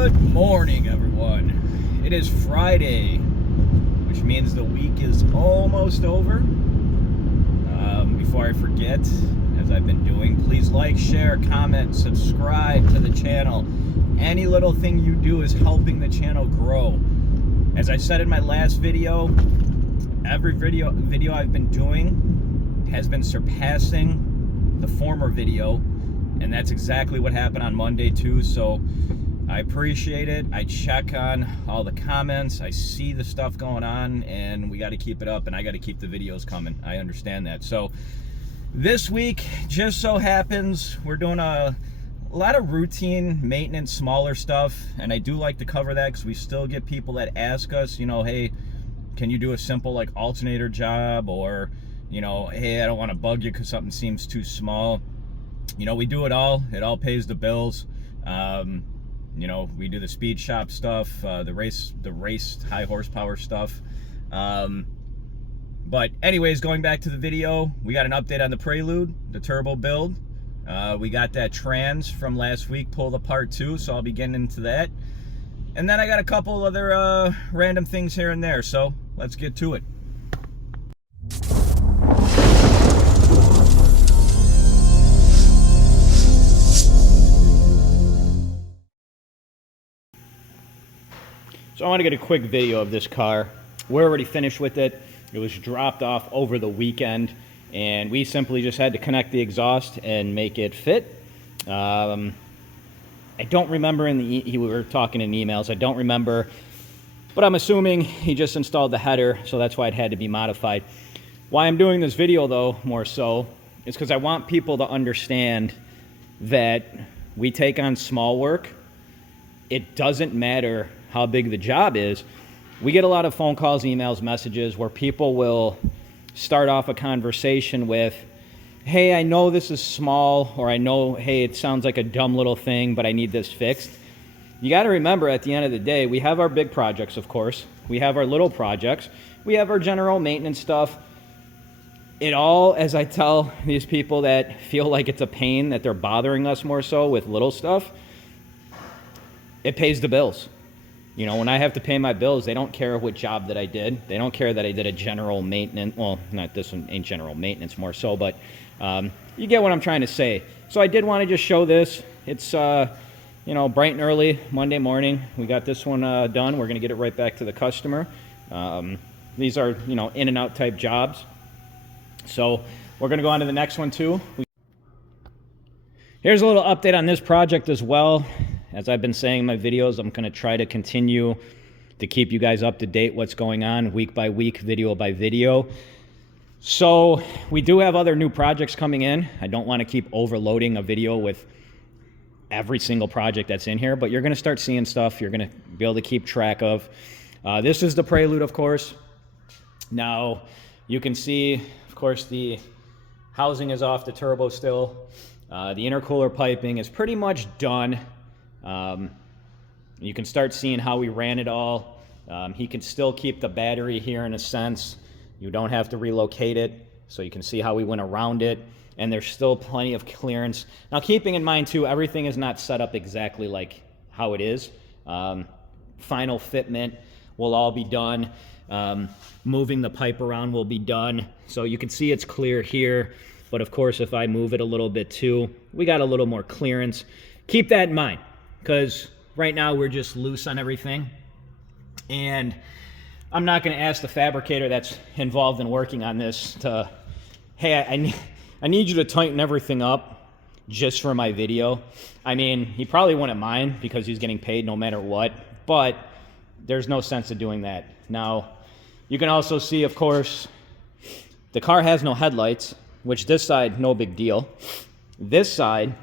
Good morning, everyone. It is Friday, which means the week is almost over. Before I forget, as I've been doing, please like, share, comment, subscribe to the channel. Any little thing you do is helping the channel grow. As I said in my last video, every video I've been doing has been surpassing the former video, and that's exactly what happened on Monday too. So I appreciate it. I check on all the comments, I see the stuff going on, and we got to keep it up, and I got to keep the videos coming. I understand that. So this week just so happens we're doing a lot of routine maintenance, smaller stuff, and I do like to cover that because we still get people that ask us, you know, hey, can you do a simple like alternator job, or, you know, hey, I don't want to bug you because something seems too small. You know, we do it all. It all pays the bills. You know, we do the speed shop stuff, the race high horsepower stuff. But anyways, going back to the video, we got an update on the Prelude, the turbo build. We got that trans from last week pulled apart too, so I'll be getting into that. And then I got a couple other random things here and there, so let's get to it. So I want to get a quick video of this car. We're already finished with it. It was dropped off over the weekend, and we simply just had to connect the exhaust and make it fit. I don't remember we were talking in emails. I don't remember, but I'm assuming he just installed the header, so that's why it had to be modified. Why I'm doing this video though, more so, is because I want people to understand that we take on small work. It doesn't matter how big the job is. We get a lot of phone calls, emails, messages where people will start off a conversation with, hey, I know this is small, or I know, hey, it sounds like a dumb little thing, but I need this fixed. You got to remember, at the end of the day, we have our big projects, of course. We have our little projects. We have our general maintenance stuff. It all, as I tell these people that feel like it's a pain, that they're bothering us more so with little stuff, it pays the bills. You know, when I have to pay my bills, they don't care what job that I did. They don't care that I did a general maintenance. Well, not this one ain't general maintenance, more so, but you get what I'm trying to say. So I did want to just show this. It's, you know, bright and early Monday morning. We got this one done. We're going to get it right back to the customer. These are, you know, in and out type jobs. So we're going to go on to the next one too. Here's a little update on this project as well. As I've been saying in my videos, I'm going to try to continue to keep you guys up to date what's going on week by week, video by video. So we do have other new projects coming in. I don't want to keep overloading a video with every single project that's in here, but you're going to start seeing stuff you're going to be able to keep track of. This is the Prelude, of course. Now, you can see, of course, the housing is off the turbo still. The intercooler piping is pretty much done. You can start seeing how we ran it all. He can still keep the battery here in a sense. You don't have to relocate it, so you can see how we went around it, and there's still plenty of clearance. Now, keeping in mind too, everything is not set up exactly like how it is. Final fitment will all be done. Moving the pipe around will be done. So you can see it's clear here, but of course if I move it a little bit too, we got a little more clearance. Keep that in mind, because right now we're just loose on everything, and I'm not going to ask the fabricator that's involved in working on this to, hey, I need you to tighten everything up just for my video. I mean, he probably wouldn't mind because he's getting paid no matter what, but there's no sense of doing that. Now, you can also see, of course, the car has no headlights, which this side, no big deal. This side,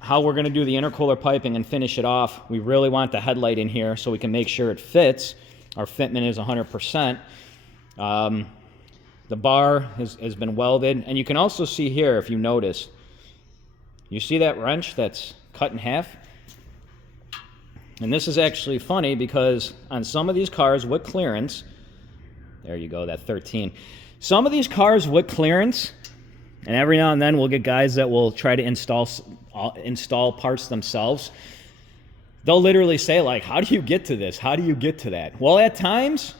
how we're going to do the intercooler piping and finish it off, we really want the headlight in here so we can make sure it fits. Our fitment is 100%. The bar has been welded, and you can also see here, if you notice, you see that wrench that's cut in half? And this is actually funny because on some of these cars with clearance, there you go, that 13. Some of these cars with clearance, and every now and then we'll get guys that will try to install parts themselves. they'll literally say like, how do you get to this? How do you get to that? Well, at times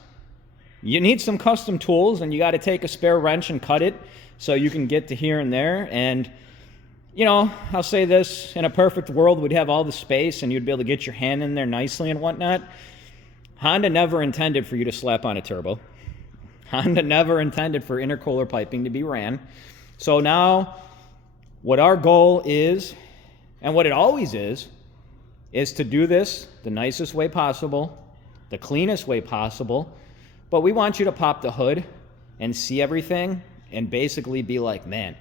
you need some custom tools and you got to take a spare wrench and cut it so you can get to here and there. And, you know, I'll say this, in a perfect world, we'd have all the space and you'd be able to get your hand in there nicely and whatnot. Honda never intended for you to slap on a turbo. Honda never intended for intercooler piping to be ran. So now what our goal is, and what it always is to do this the nicest way possible, the cleanest way possible. But we want you to pop the hood and see everything and basically be like, man,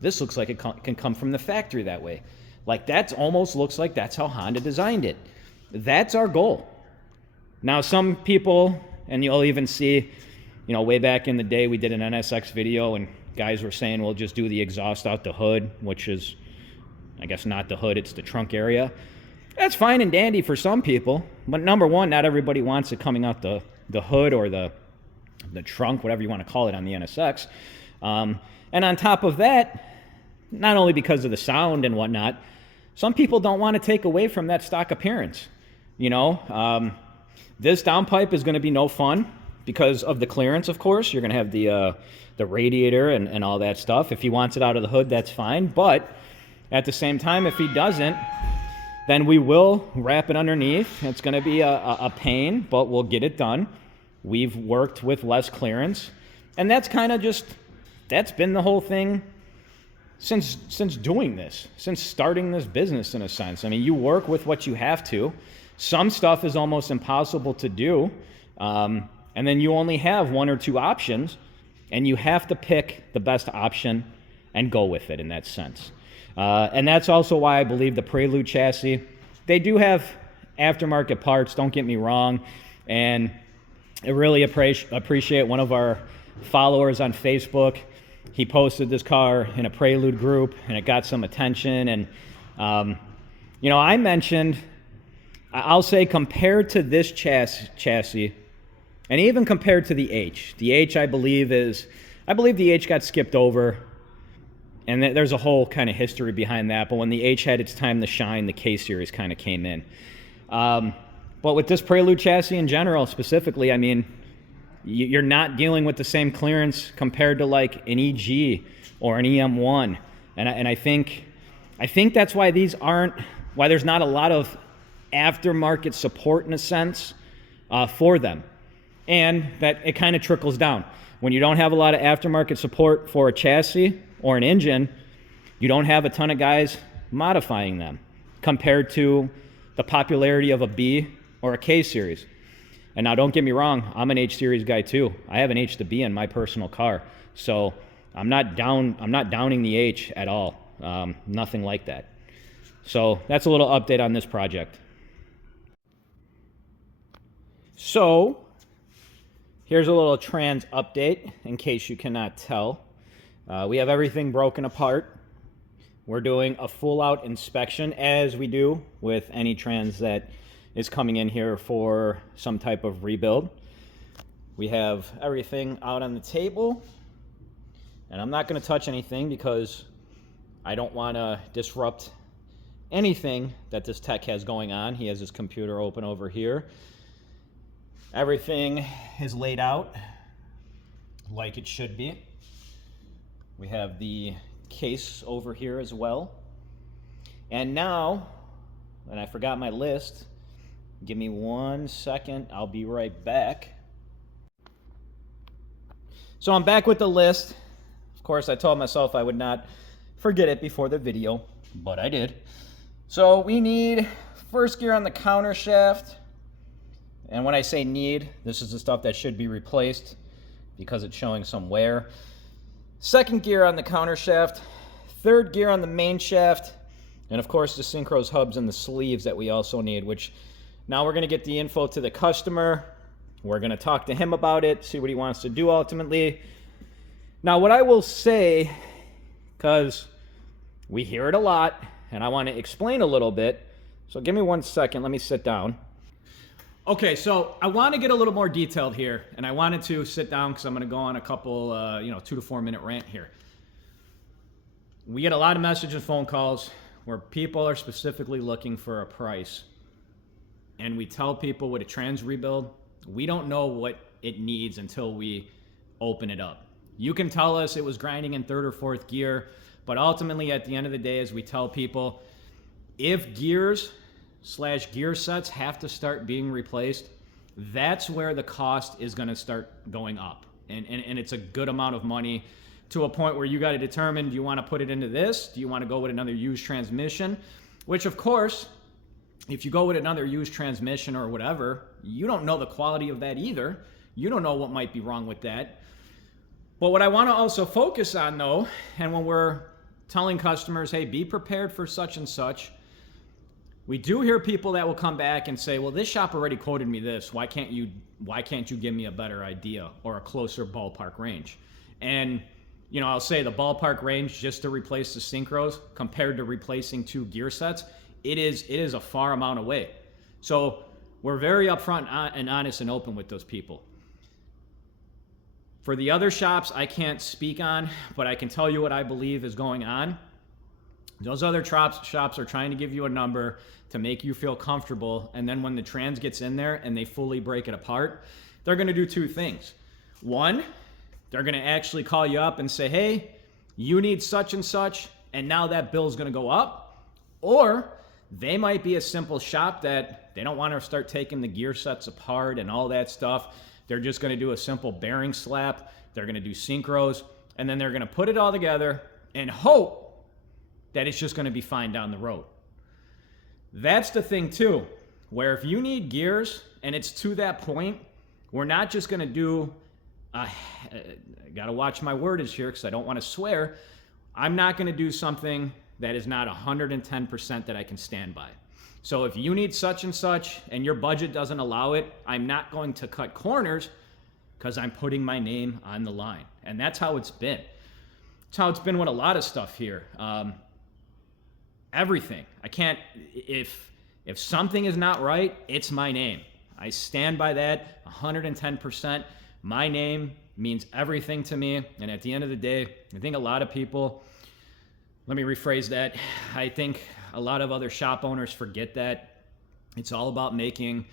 this looks like it can come from the factory that way. Like that almost looks like that's how Honda designed it. That's our goal. Now some people, and you'll even see, you know, way back in the day we did an NSX video and guys were saying, we'll just do the exhaust out the hood, which is, I guess not the hood, it's the trunk area. That's fine and dandy for some people, but number one, not everybody wants it coming out the hood or the trunk, whatever you want to call it on the NSX. And on top of that, not only because of the sound and whatnot, some people don't want to take away from that stock appearance. You know, this downpipe is going to be no fun because of the clearance, of course. You're going to have the radiator and all that stuff. If he wants it out of the hood, that's fine. But at the same time, if he doesn't, then we will wrap it underneath. It's going to be a pain, but we'll get it done. We've worked with less clearance. And that's kind of just, that's been the whole thing since doing this, since starting this business in a sense. I mean, you work with what you have to. Some stuff is almost impossible to do. And then you only have one or two options, and you have to pick the best option and go with it in that sense. And that's also why I believe the Prelude chassis, they do have aftermarket parts, don't get me wrong. And I really appreciate one of our followers on Facebook. He posted this car in a Prelude group, and it got some attention. And, you know, I mentioned, I'll say compared to this chassis, and even compared to the H, I believe the H got skipped over, and there's a whole kind of history behind that. But when the H had its time to shine, the K-Series kind of came in. But with this Prelude chassis in general, specifically, I mean, you're not dealing with the same clearance compared to like an EG or an EM1, and I think that's why why there's not a lot of aftermarket support in a sense for them. And that it kind of trickles down. When you don't have a lot of aftermarket support for a chassis or an engine, you don't have a ton of guys modifying them compared to the popularity of a B or a K series. And now don't get me wrong, I'm an H series guy too. I have an H to B in my personal car. So I'm not downing the H at all. Nothing like that. So that's a little update on this project. So here's a little trans update in case you cannot tell. We have everything broken apart. We're doing a full out inspection as we do with any trans that is coming in here for some type of rebuild. We have everything out on the table, and I'm not going to touch anything because I don't want to disrupt anything that this tech has going on. He has his computer open over here. Everything is laid out like it should be. We have the case over here as well. And now, and I forgot my list, give me 1 second, I'll be right back. So I'm back with the list. Of course, I told myself I would not forget it before the video, but I did. So we need first gear on the counter shaft. And when I say need, this is the stuff that should be replaced because it's showing some wear. Second gear on the counter shaft, third gear on the main shaft, and of course the synchros hubs and the sleeves that we also need, which now we're going to get the info to the customer. We're going to talk to him about it, see what he wants to do ultimately. Now what I will say, because we hear it a lot, and I want to explain a little bit, so give me 1 second, let me sit down. Okay, so I want to get a little more detailed here, and I wanted to sit down because I'm going to go on a couple, 2 to 4 minute rant here. We get a lot of messages and phone calls where people are specifically looking for a price and we tell people with a trans rebuild, we don't know what it needs until we open it up. You can tell us it was grinding in third or fourth gear, but ultimately at the end of the day, as we tell people, if gears/gear sets have to start being replaced, that's where the cost is going to start going up. And it's a good amount of money, to a point where you got to determine, do you want to put it into this? Do you want to go with another used transmission? Which, of course, if you go with another used transmission or whatever, you don't know the quality of that either. You don't know what might be wrong with that. But what I want to also focus on, though, and when we're telling customers, hey, be prepared for such and such, we do hear people that will come back and say, well, this shop already quoted me this. Why can't you give me a better idea or a closer ballpark range? And I'll say the ballpark range just to replace the synchros compared to replacing 2 gear sets, it is a far amount away. So we're very upfront and honest and open with those people. For the other shops, I can't speak on, but I can tell you what I believe is going on. Those other shops are trying to give you a number to make you feel comfortable, and then when the trans gets in there and they fully break it apart, they're going to do 2 things. One, they're going to actually call you up and say, hey, you need such and such, and now that bill's going to go up. Or they might be a simple shop that they don't want to start taking the gear sets apart and all that stuff. They're just going to do a simple bearing slap. They're going to do synchros, and then they're going to put it all together and hope that it's just going to be fine down the road. That's the thing too, where if you need gears and it's to that point, we're not just going to do I got to watch my wordage here because I don't want to swear. I'm not going to do something that is not 110% that I can stand by. So if you need such and such and your budget doesn't allow it, I'm not going to cut corners because I'm putting my name on the line. And that's how it's been. It's how it's been with a lot of stuff here. Everything. I can't, if something is not right, it's my name. I stand by that 110%. My name means everything to me. And at the end of the day, I think a lot of people, let me rephrase that. I think a lot of other shop owners forget that it's all about making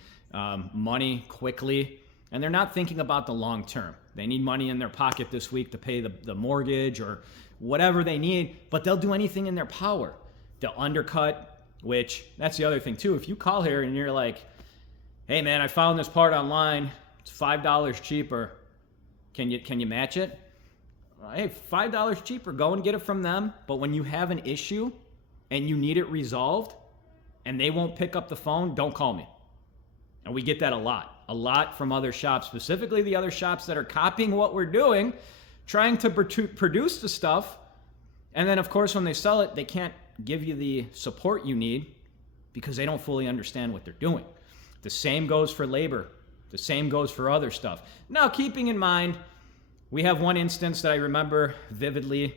money quickly. And they're not thinking about the long term. They need money in their pocket this week to pay the mortgage or whatever they need, but they'll do anything in their power. They'll undercut, which that's the other thing too. If you call here and you're like, hey man, I found this part online. It's $5 cheaper. Can you match it? Hey, $5 cheaper. Go and get it from them. But when you have an issue and you need it resolved and they won't pick up the phone, don't call me. And we get that a lot from other shops, specifically the other shops that are copying what we're doing, trying to produce the stuff. And then, of course, when they sell it, they can't give you the support you need because they don't fully understand what they're doing. The same goes for labor. The same goes for other stuff. Now, keeping in mind, we have one instance that I remember vividly.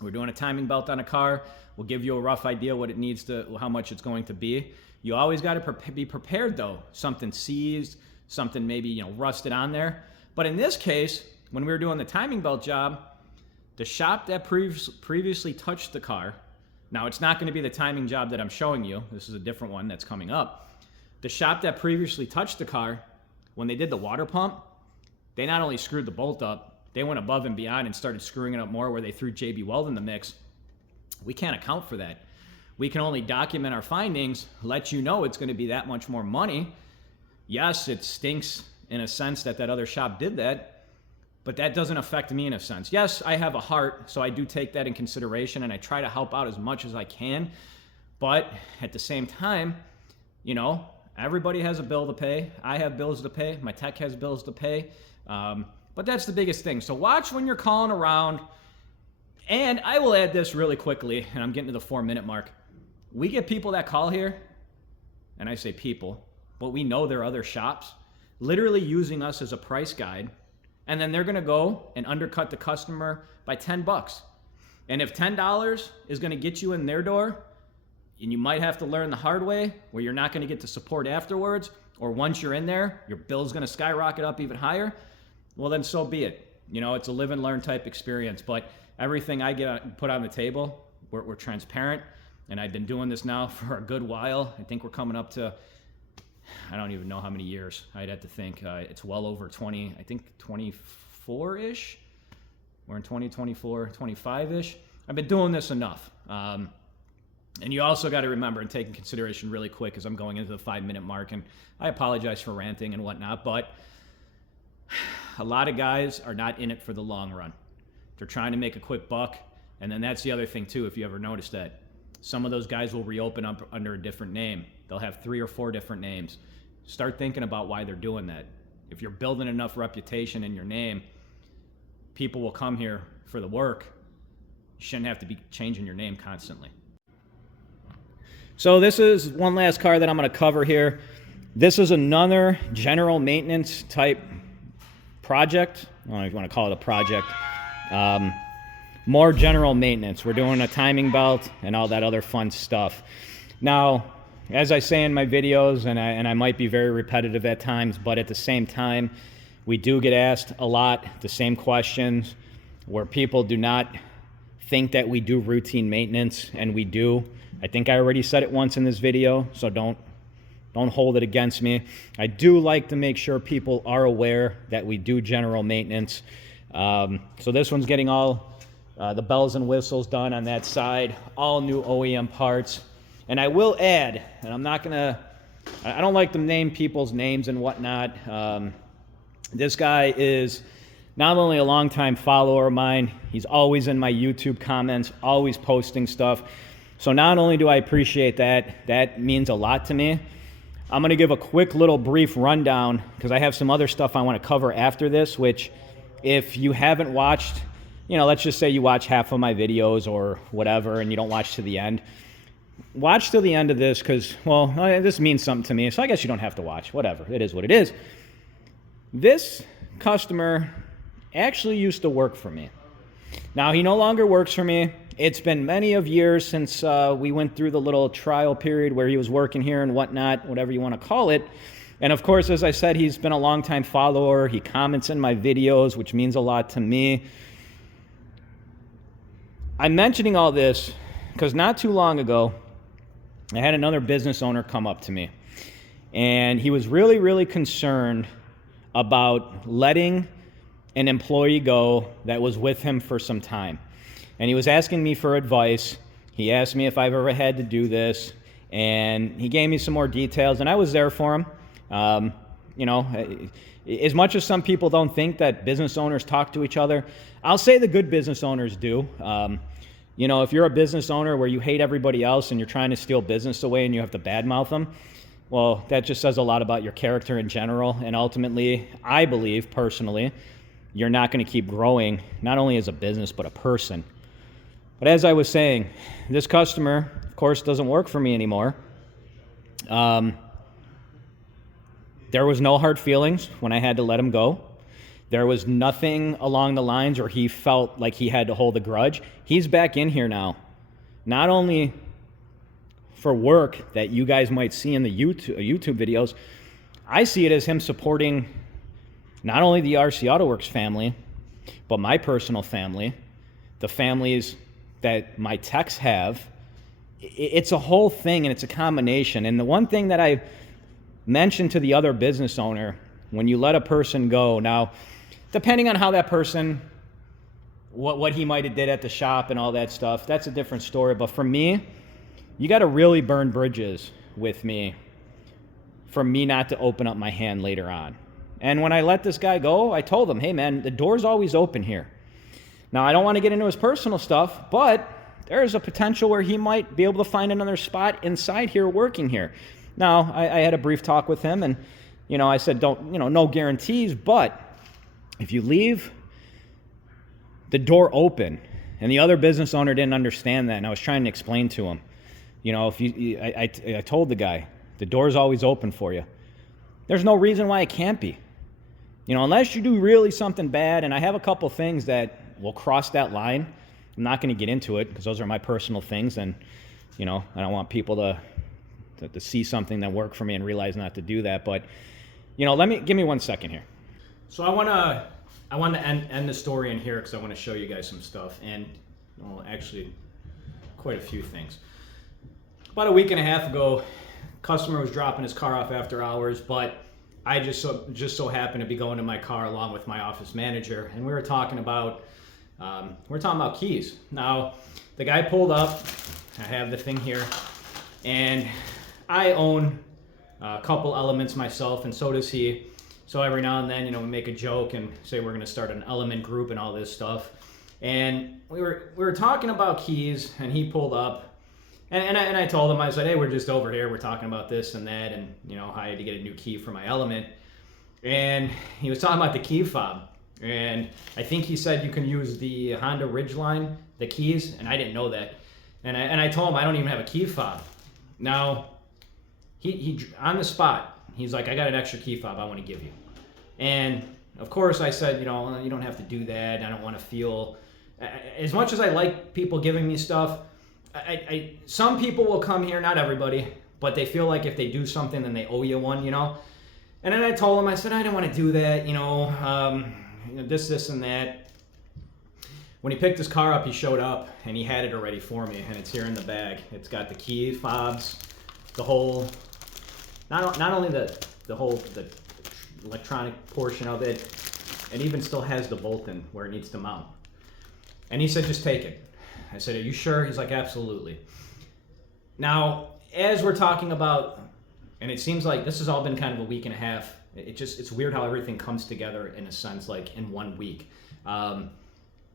We're doing a timing belt on a car. We'll give you a rough idea what it needs to, how much it's going to be. You always got to be prepared, though. Something seized, something maybe rusted on there. But in this case, when we were doing the timing belt job, the shop that previously touched the car, now it's not going to be the timing job that I'm showing you. This is a different one that's coming up. The shop that previously touched the car, when they did the water pump, they not only screwed the bolt up, they went above and beyond and started screwing it up more where they threw JB Weld in the mix. We can't account for that. We can only document our findings, let you know it's going to be that much more money. Yes, it stinks in a sense that other shop did that, but that doesn't affect me in a sense. Yes, I have a heart, so I do take that in consideration and I try to help out as much as I can. But at the same time, everybody has a bill to pay. I have bills to pay. My tech has bills to pay. But that's the biggest thing. So watch when you're calling around. And I will add this really quickly, and I'm getting to the 4-minute mark. We get people that call here, and I say people, but we know there are other shops, literally using us as a price guide. And then they're going to go and undercut the customer by $10. And if $10 is going to get you in their door, and you might have to learn the hard way where you're not going to get the support afterwards, or once you're in there, your bill's going to skyrocket up even higher, well, then so be it. It's a live and learn type experience. But everything I get put on the table, we're transparent. And I've been doing this now for a good while. I think we're coming up to I don't even know how many years. I'd have to think. It's well over 20, I think 24-ish. We're in 2024, 25-ish. I've been doing this enough. And you also got to remember and take in consideration really quick as I'm going into the 5-minute mark, and I apologize for ranting and whatnot, but a lot of guys are not in it for the long run. They're trying to make a quick buck, and then that's the other thing too, if you ever noticed that. Some of those guys will reopen up under a different name. They'll have 3 or 4 different names. Start thinking about why they're doing that. If you're building enough reputation in your name, people will come here for the work. You shouldn't have to be changing your name constantly. So this is one last car that I'm going to cover here. This is another general maintenance type project. I don't know if you want to call it a project. More general maintenance. We're doing a timing belt and all that other fun stuff. Now, as I say in my videos, and I might be very repetitive at times, but at the same time, we do get asked a lot the same questions where people do not think that we do routine maintenance, and we do. I think I already said it once in this video, so don't hold it against me. I do like to make sure people are aware that we do general maintenance. So this one's getting all the bells and whistles done on that side, all new OEM parts. And I will add, and I don't like to name people's names and whatnot. This guy is not only a longtime follower of mine, he's always in my YouTube comments, always posting stuff. So not only do I appreciate that, that means a lot to me. I'm going to give a quick little brief rundown because I have some other stuff I want to cover after this, which if you haven't watched, let's just say you watch half of my videos or whatever and you don't watch to the end. Watch till the end of this because, well, this means something to me, so I guess you don't have to watch. Whatever. It is what it is. This customer actually used to work for me. Now, he no longer works for me. It's been many of years since we went through the little trial period where he was working here and whatnot, whatever you want to call it. And of course, as I said, he's been a longtime follower. He comments in my videos, which means a lot to me. I'm mentioning all this because not too long ago, I had another business owner come up to me. And he was really, really concerned about letting an employee go that was with him for some time. And he was asking me for advice. He asked me if I've ever had to do this, and he gave me some more details, and I was there for him. As much as some people don't think that business owners talk to each other, I'll say the good business owners do. If you're a business owner where you hate everybody else and you're trying to steal business away and you have to badmouth them, well, that just says a lot about your character in general, and ultimately, I believe, personally, you're not going to keep growing, not only as a business, but a person. But as I was saying, this customer, of course, doesn't work for me anymore. There was no hard feelings when I had to let him go. There was nothing along the lines where he felt like he had to hold a grudge. He's back in here now. Not only for work that you guys might see in the YouTube videos, I see it as him supporting not only the RC AutoWorks family, but my personal family, the families that my techs have. It's a whole thing, and it's a combination. And the one thing that I mentioned to the other business owner, when you let a person go, now, depending on how that person, what he might have did at the shop and all that stuff, that's a different story. But for me, you got to really burn bridges with me for me not to open up my hand later on. And when I let this guy go, I told him, hey, man, the door's always open here. Now, I don't want to get into his personal stuff, but there's a potential where he might be able to find another spot inside here working here. Now, I had a brief talk with him, and, I said, no guarantees, but if you leave the door open, and the other business owner didn't understand that, and I was trying to explain to him, I told the guy, the door's always open for you. There's no reason why it can't be. Unless you do really something bad, and I have a couple things that will cross that line. I'm not going to get into it because those are my personal things, and I don't want people to see something that worked for me and realize not to do that. But give me 1 second here. So I want to end the story in here because I want to show you guys some stuff, and actually quite a few things. About a week and a half ago, customer was dropping his car off after hours, but I just so happened to be going to my car along with my office manager, and we were talking about keys. Now, the guy pulled up. I have the thing here, and I own a couple elements myself, and so does he. So every now and then, we make a joke and say we're going to start an element group and all this stuff. And we were talking about keys, and he pulled up, and I told him, I said, hey, we're just over here, we're talking about this and that, and I had to get a new key for my element. And he was talking about the key fob, and I think he said you can use the Honda Ridgeline, the keys, and I didn't know that. And I told him I don't even have a key fob. Now, he on the spot, he's like, I got an extra key fob I want to give you. And of course I said, you don't have to do that. I don't want to feel, as much as I like people giving me stuff, some people will come here, not everybody, but they feel like if they do something, then they owe you one, And then I told him, I said, I didn't want to do that, this and that. When he picked his car up, he showed up and he had it already for me, and it's here in the bag. It's got the key fobs, the whole, not only the electronic portion of it, it even still has the bolt in where it needs to mount. And he said, just take it. I said, are you sure? He's like, absolutely. Now, as we're talking about, and it seems like this has all been kind of a week and a half, it's weird how everything comes together in a sense, like in 1 week. I'm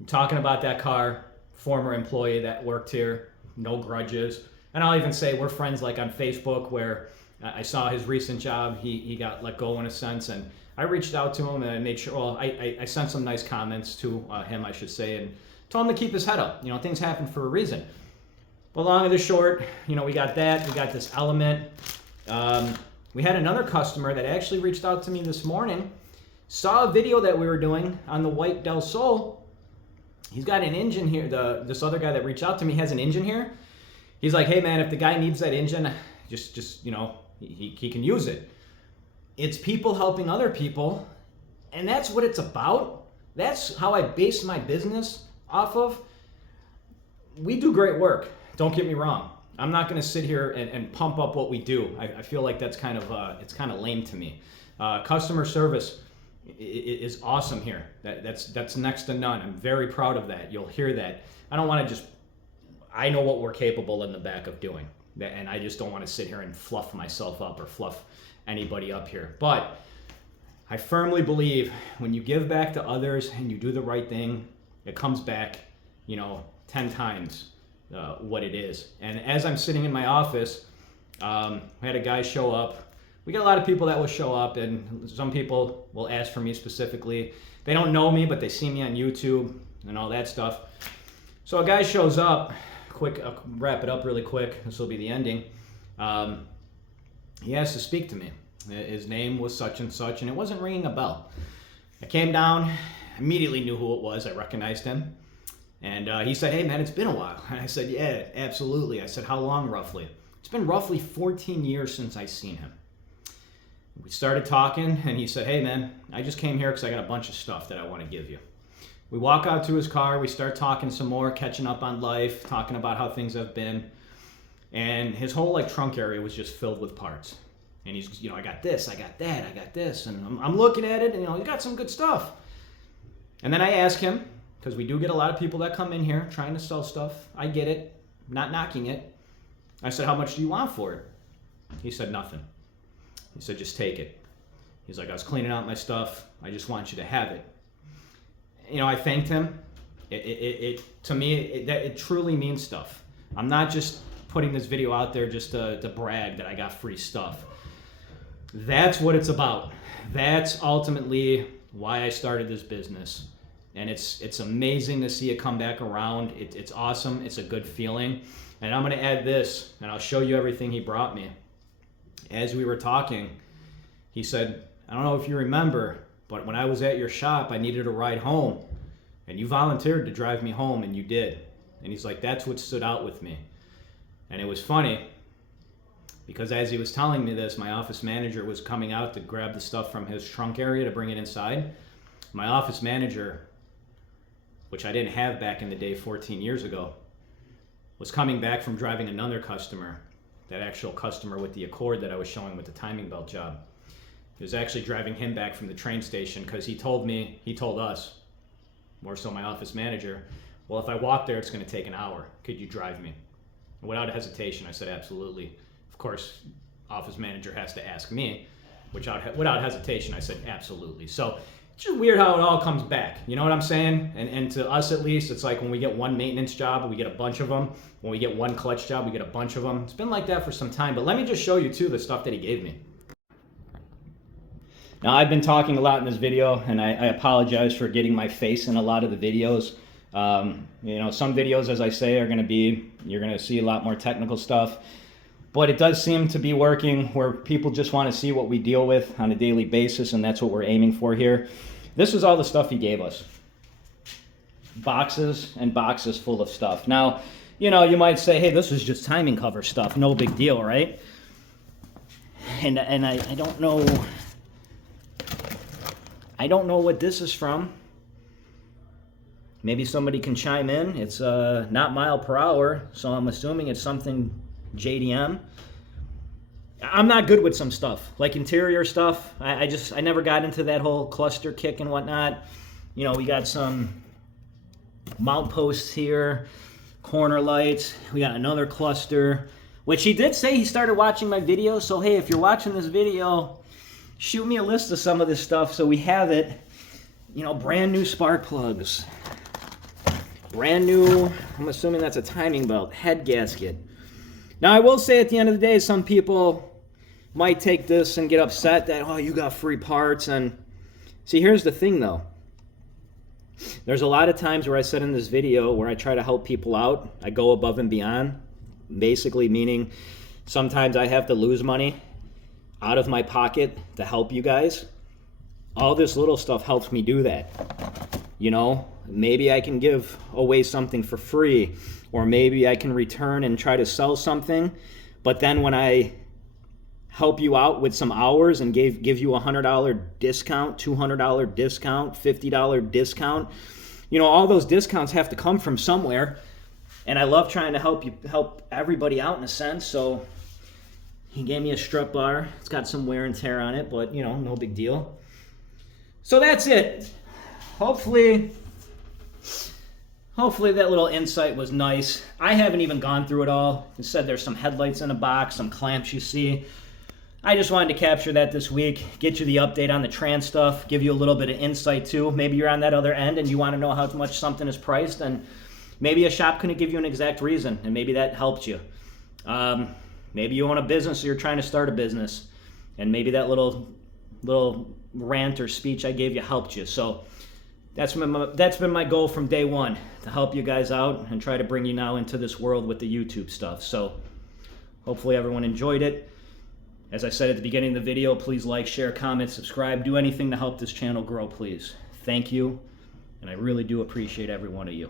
talking about that car, former employee that worked here, no grudges. And I'll even say we're friends like on Facebook, where I saw his recent job, he got let go in a sense, and I reached out to him and I made sure, I sent some nice comments to him, I should say, and told him to keep his head up. Things happen for a reason. But long and the short, we got that, we got this element. We had another customer that actually reached out to me this morning, saw a video that we were doing on the White Del Sol. He's got an engine here. This other guy that reached out to me has an engine here. He's like, hey man, if the guy needs that engine, just he can use it. It's people helping other people, and that's what it's about. That's how I base my business off of. We do great work, don't get me wrong. I'm not going to sit here and pump up what we do. I feel like that's kind of it's kind of lame to me. Customer service is awesome here. That's next to none. I'm very proud of that. You'll hear that. I know what we're capable in the back of doing, and I just don't want to sit here and fluff myself up or fluff anybody up here. But I firmly believe when you give back to others and you do the right thing, it comes back, 10 times what it is. And as I'm sitting in my office, I had a guy show up. We got a lot of people that will show up, and some people will ask for me specifically. They don't know me, but they see me on YouTube and all that stuff. So a guy shows up, I'll wrap it up really quick. This will be the ending. He asked to speak to me. His name was such and such, and it wasn't ringing a bell. I came down, immediately knew who it was. I recognized him. And he said, hey man, it's been a while. And I said, yeah, absolutely. I said, how long roughly? It's been roughly 14 years since I seen him. We started talking, and he said, hey man, I just came here because I got a bunch of stuff that I want to give you. We walk out to his car, we start talking some more, catching up on life, talking about how things have been. And his whole trunk area was just filled with parts. And he's, I got this, I got that, I got this. And I'm looking at it, and you got some good stuff. And then I ask him, because we do get a lot of people that come in here trying to sell stuff. I get it, not knocking it. I said, how much do you want for it? He said, nothing. He said, just take it. He's like, I was cleaning out my stuff. I just want you to have it. I thanked him. To me, it truly means stuff. I'm not just putting this video out there just to brag that I got free stuff. That's what it's about. That's ultimately why I started this business. And it's amazing to see it come back around. It's awesome. It's a good feeling. And I'm going to add this, and I'll show you everything he brought me. As we were talking, he said, I don't know if you remember, but when I was at your shop, I needed a ride home. And you volunteered to drive me home, and you did. And he's like, that's what stood out with me. And it was funny, because as he was telling me this, my office manager was coming out to grab the stuff from his trunk area to bring it inside. My office manager, which I didn't have back in the day 14 years ago, was coming back from driving another customer. that actual customer with the Accord that I was showing with the timing belt job. It was actually driving him back from the train station because he told us, more so my office manager, well, if I walk there, it's going to take an hour. Could you drive me? And without hesitation, I said, absolutely. Of course, office manager has to ask me, which without hesitation, I said, absolutely. So it's just weird how it all comes back. You know what I'm saying? And to us, at least, it's like when we get one maintenance job, we get a bunch of them. When we get one clutch job, we get a bunch of them. It's been like that for some time. But let me just show you, too, the stuff that he gave me. Now, I've been talking a lot in this video, and I apologize for getting my face in a lot of the videos. You know, some videos, as I say, you're going to see a lot more technical stuff. But it does seem to be working where people just want to see what we deal with on a daily basis, and that's what we're aiming for here. This is all the stuff he gave us. Boxes and boxes full of stuff. Now, you know, you might say, hey, this is just timing cover stuff. No big deal, right? And I don't know... I don't know what this is from. Maybe somebody can chime in. It's not mile per hour, so I'm assuming it's something JDM. I'm not good with some stuff, like interior stuff. I never got into that whole cluster kick and whatnot. You know, we got some mount posts here, corner lights. We got another cluster, which he did say he started watching my video. So, hey, if you're watching this video, shoot me a list of some of this stuff so we have it. You know, brand new spark plugs. Brand new, I'm assuming that's a timing belt, head gasket. Now, I will say at the end of the day, some people might take this and get upset that, oh, you got free parts. And see, here's the thing, though. There's a lot of times where I said in this video where I try to help people out. I go above and beyond, basically meaning sometimes I have to lose money out of my pocket to help you guys. All this little stuff helps me do that. You know, maybe I can give away something for free, or maybe I can return and try to sell something. But then when I help you out with some hours and give you a $100 discount, $200 discount, $50 discount, you know, all those discounts have to come from somewhere. And I love trying to help everybody out in a sense. So he gave me a strut bar. It's got some wear and tear on it, but, you know, no big deal. So that's it. Hopefully that little insight was nice. I haven't even gone through it all. It said there's some headlights in a box, some clamps you see. I just wanted to capture that this week, get you the update on the trans stuff, give you a little bit of insight too. Maybe you're on that other end and you want to know how much something is priced, and maybe a shop couldn't give you an exact reason, and maybe that helped you. Maybe you own a business or you're trying to start a business, and maybe that little rant or speech I gave you helped you. So that's been my goal from day one, to help you guys out and try to bring you now into this world with the YouTube stuff. So hopefully everyone enjoyed it. As I said at the beginning of the video, please like, share, comment, subscribe. Do anything to help this channel grow, please. Thank you, and I really do appreciate every one of you.